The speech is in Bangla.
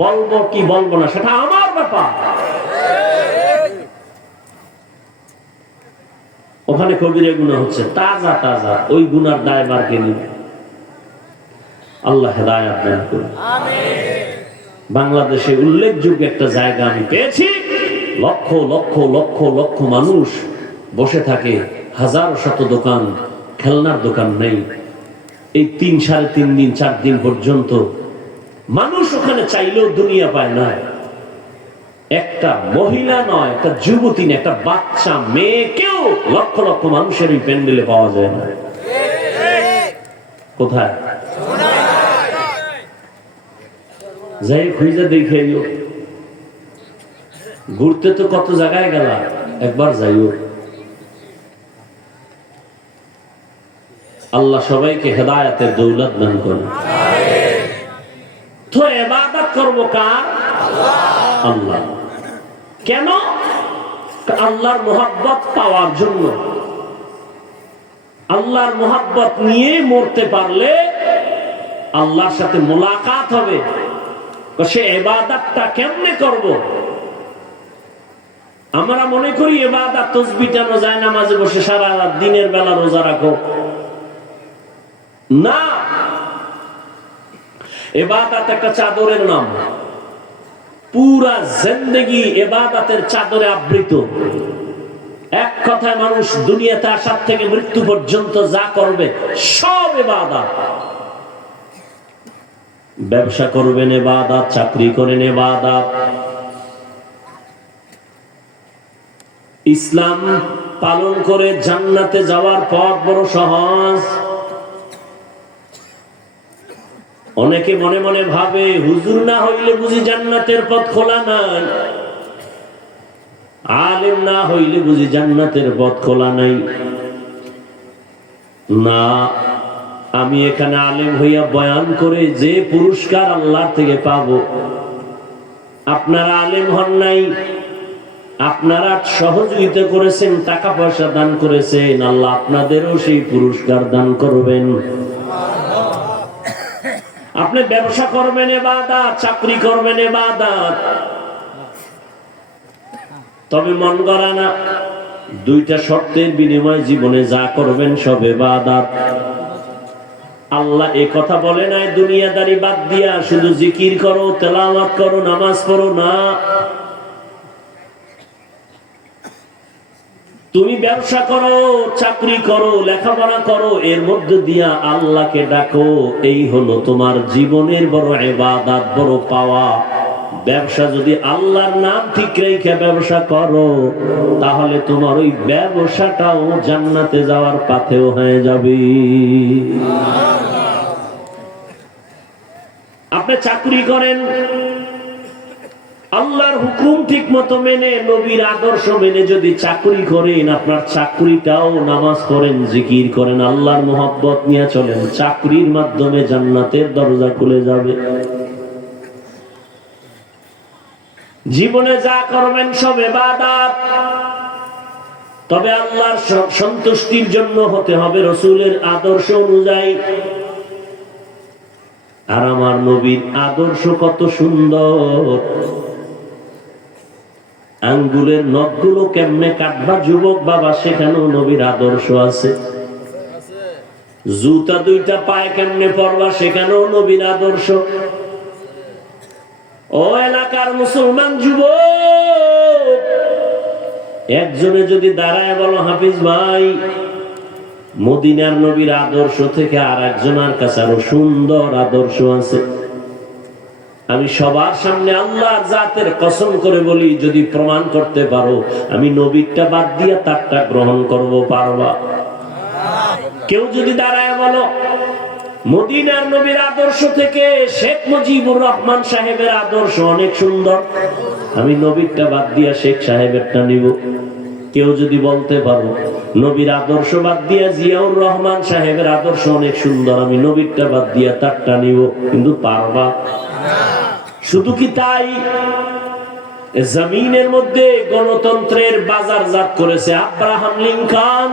বলবো কি বলবো না সেটা আমার ব্যাপার। ওখানে কবিরা গুনাহ হচ্ছে, তাজা তাজা ওই গুনার দায়ভার কে নিবে? আল্লাহ হেদায়েত দান করুন। বাংলাদেশে উল্লেখযোগ্য একটা জায়গা আমি পেয়েছি, লক্ষ লক্ষ লক্ষ লক্ষ মানুষ বসে থাকে, হাজার শত দোকান, খেলনার দোকান নেই। এই 3, 3.5 দিন 4 দিন পর্যন্ত মানুষ ওখানে চাইলেও দুনিয়া পায় না। একটা মহিলা নয়, একটা যুবতী না, একটা বাচ্চা মেয়েকেও লক্ষ লক্ষ মানুষের এই প্যান্ডেলে পাওয়া যায় না। কোথায়? যাই খুঁজে দেখে ঘুরতে তো কত জায়গায় গেল, একবার যাইও। আল্লাহ সবাইকে হেদায়েতের দৌলত দান করুন। তো ইবাদত করব কার? আল্লাহ। কেন? আল্লাহর মুহাব্বত পাওয়ার জন্য। আল্লাহর মুহাব্বত নিয়ে মরতে পারলে আল্লাহর সাথে মোলাকাত হবে। সে ইবাদতটা কেমনে করব? আমরা মনে করি ইবাদত তাসবিহ টানো যায়, নামাজে বসে সারা রাত দিনের বেলা রোজা রাখো। না, ইবাদত একটা চাদরের নাম। পুরা জিন্দেগি ইবাদতের চাদরে আবৃত। এক কথায় মানুষ দুনিয়াতে আসার থেকে মৃত্যু পর্যন্ত যা করবে সব ইবাদত। ব্যবসা করবেন ইবাদত, চাকরি করেন ইবাদত। ইসলাম পালন করে জান্নাতে যাওয়ার পথ বড় সহজ। অনেকে মনে মনে ভাবে হুজুর না হইলে বুঝি জান্নাতের পথ খোলা নাই, আলেম না হইলে বুঝি জান্নাতের পথ খোলা নাই। না, আমি এখানে আলেম হইয়া বয়ান করে যে পুরস্কার আল্লাহ থেকে পাবো, আপনারা আলেম হন নাই, আপনারা সহযোগিতা করেছেন, টাকা পয়সা দান করেছেন, আল্লাহ আপনাদেরও সেই পুরস্কার দান করবেন। আপনি ব্যবসা করবেন ইবাদত, চাকরি করবেন ইবাদত, তবে মন গড়া না। 2টা শর্তের বিনিময়ে জীবনে যা করবেন সব ইবাদত। আল্লাহ এই কথা বলে নাই দুনিয়াদারি বাদ দিয়া শুধু জিকির করো, তেলাওয়াত করো, নামাজ পড়ো। না, তুমি ব্যবসা করো, চাকরি করো, লেখাপড়া করো, এর মধ্যে দিয়া আল্লাহকে ডাকো। এই হলো তোমার জীবনের বড় ইবাদত, বড় পাওয়া। ব্যবসা যদি আল্লাহর নাম ঠিক রেখে ব্যবসা করো, তাহলে তোমার ওই ব্যবসাটাও জান্নাতে যাওয়ার পথেও হয়ে যাবে। আপনি চাকরি করেন, আল্লাহর হুকুম ঠিক মতো মেনে, নবীর আদর্শ মেনে যদি চাকরি করেন, আপনার চাকরিটাও নামাজ পড়েন, জিকির করেন, আল্লাহর মুহাব্বত নিয়ে চলেন, চাকরির মাধ্যমে জান্নাতের দরজা খুলে যাবে। জীবনে যা করবেন সব ইবাদত, তবে আল্লাহর সন্তুষ্টির জন্য হতে হবে, রাসূলের আদর্শ অনুযায়ী। আর আমার নবীর আদর্শ কত সুন্দর! আঙ্গুলের নখগুলো কেমনে কাটবা যুবক বাবা, সেখানেও নবীর আদর্শ আছে। জুতা 2টা পায়ে কেমনে পরবা, সেখানেও নবীর আদর্শ। ও এলাকার মুসলমান যুবক, একজনে যদি দাঁড়ায় বলো হাফিজ ভাই, মদিনার নবীর আদর্শ থেকে আর একজনের কাছে আরো সুন্দর আদর্শ আছে। আমি সবার সামনে আল্লাহর জাতের কসম করে বলি, যদি প্রমাণ করতে পারো আমি নবীরটা বাদ দিয়ে তারটা গ্রহণ করব, পারবা? কেউ যদি দাঁড়ায় বলো মদিনার নবীর আদর্শ থেকে শেখ মুজিবুর রহমান সাহেবের আদর্শ অনেক সুন্দর, আমি নবীরটা বাদ দিয়ে শেখ সাহেবেরটা নিব। কেউ যদি বলতে পারো নবীর আদর্শ বাদ দিয়ে জিয়াউর রহমান সাহেবের আদর্শ অনেক সুন্দর, আমি নবীরটা বাদ দিয়ে তারটা নিব, কিন্তু পারবা? শুধু কি তাই? জমিনের মধ্যে গণতন্ত্রের বাজারজাত করেছে আব্রাহাম লিঙ্কন।